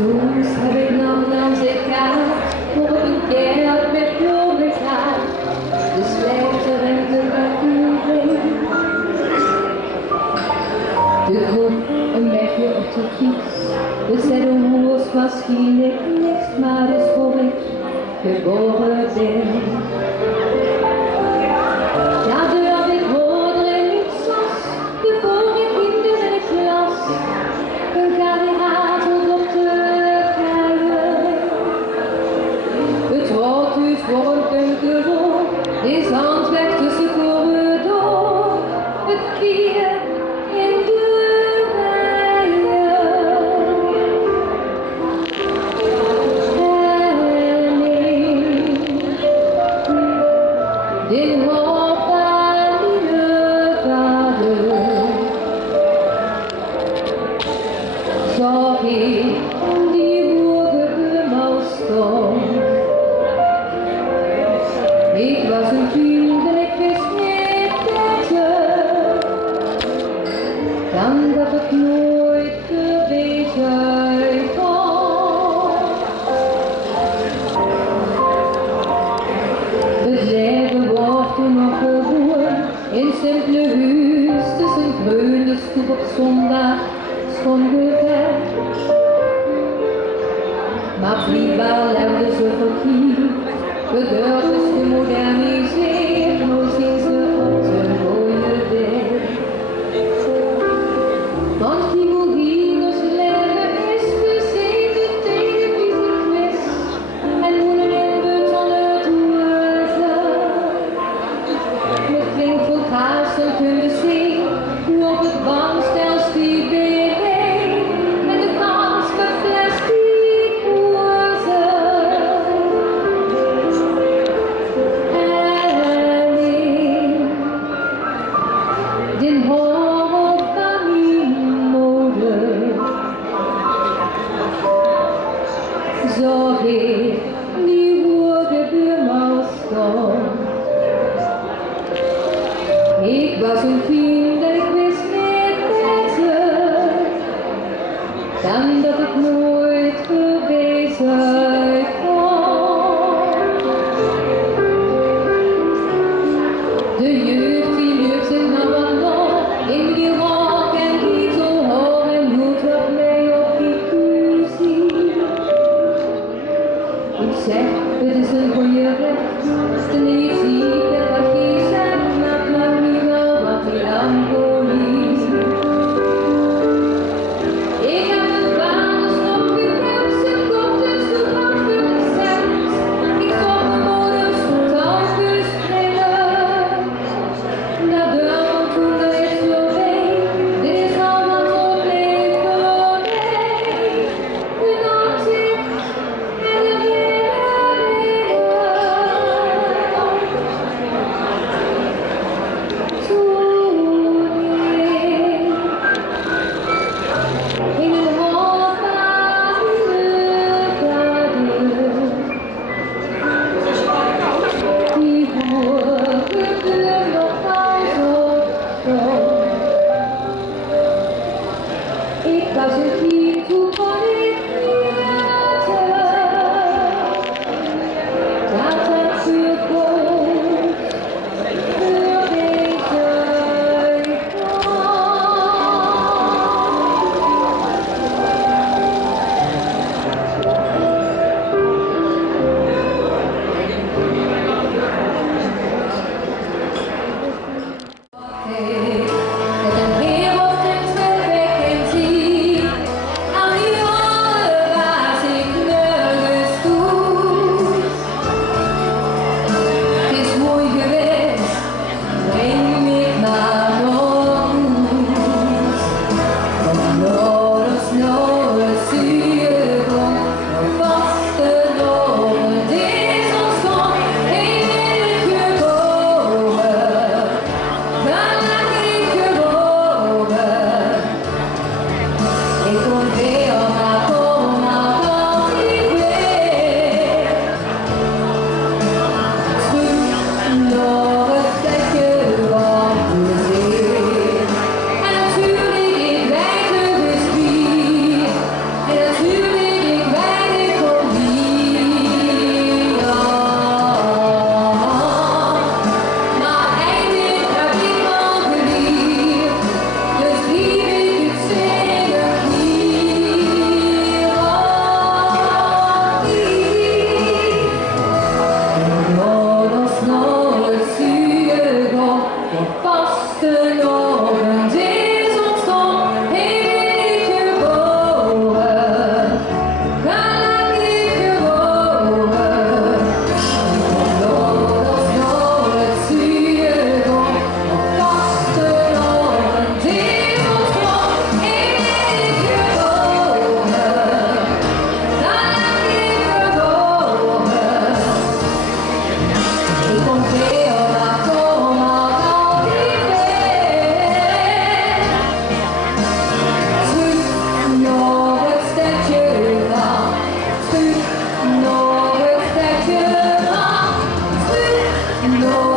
Soms heb ik nog dan ik ga, voor een keer met bloemen gaat, de slechte rente gaat heen. De groep, een bekje op de fiets, we zetten hoers waarschijnlijk niks, maar dus voor ik geboren ben. Ja, durf ik hoorde en niet zas, de vorige kinderen in de klas, een karikater op de keien. Het woordhuis wordt een bureau, is handwerk tussen corridor, het bier in de rijen. En in hoop aan de vader, zag ik die boerenbuurman stond. Ik was een kind en ik wist niet beter dan dat ik nooit verbeterd kon. Het leven wordt toen nog gewoon in simpele huis tussen groene stoep op zondag schoongeverd. Maar blijkbaar leefde ze verkiet, we durven te moderniseren, hoe zien ze op de mooie weg. Want die moeders leven is bezeten tegen visiekwist en wonen in betonnen huizen. Met klinkt voor haast en kunnen zien hoe op het bankstel stiet BV met de kans met plastic hoezen. En in den hoop van die moeder zag ik die boerenbuurman stond. Ik was een kind en ik wist niet beter dan dat ik nooit verbeterd kon. De jeugd zit nou en nog in die rok en die zo hoog en doet wat mee op die kuzie. Ik zeg, het is een goeie recht, ten je ziet en wat je zegt, maakt nou niet wel wat je aanpolies. Ik heb een vader opgekend, zijn kop is zo achter de cent. Ik zag mijn moeder zo thuis kunnen springen. Dat durf toen er is voorbij, dit is al wat opleeft voor mij. Een aanzicht en een herinnering. Toen in een hoop aan de vader, die boerenbuurman nog thuis opstond. Ik was een kind toen kon ik niet laten dat het vuur komt verbeterd met een wereld met weg en zie, No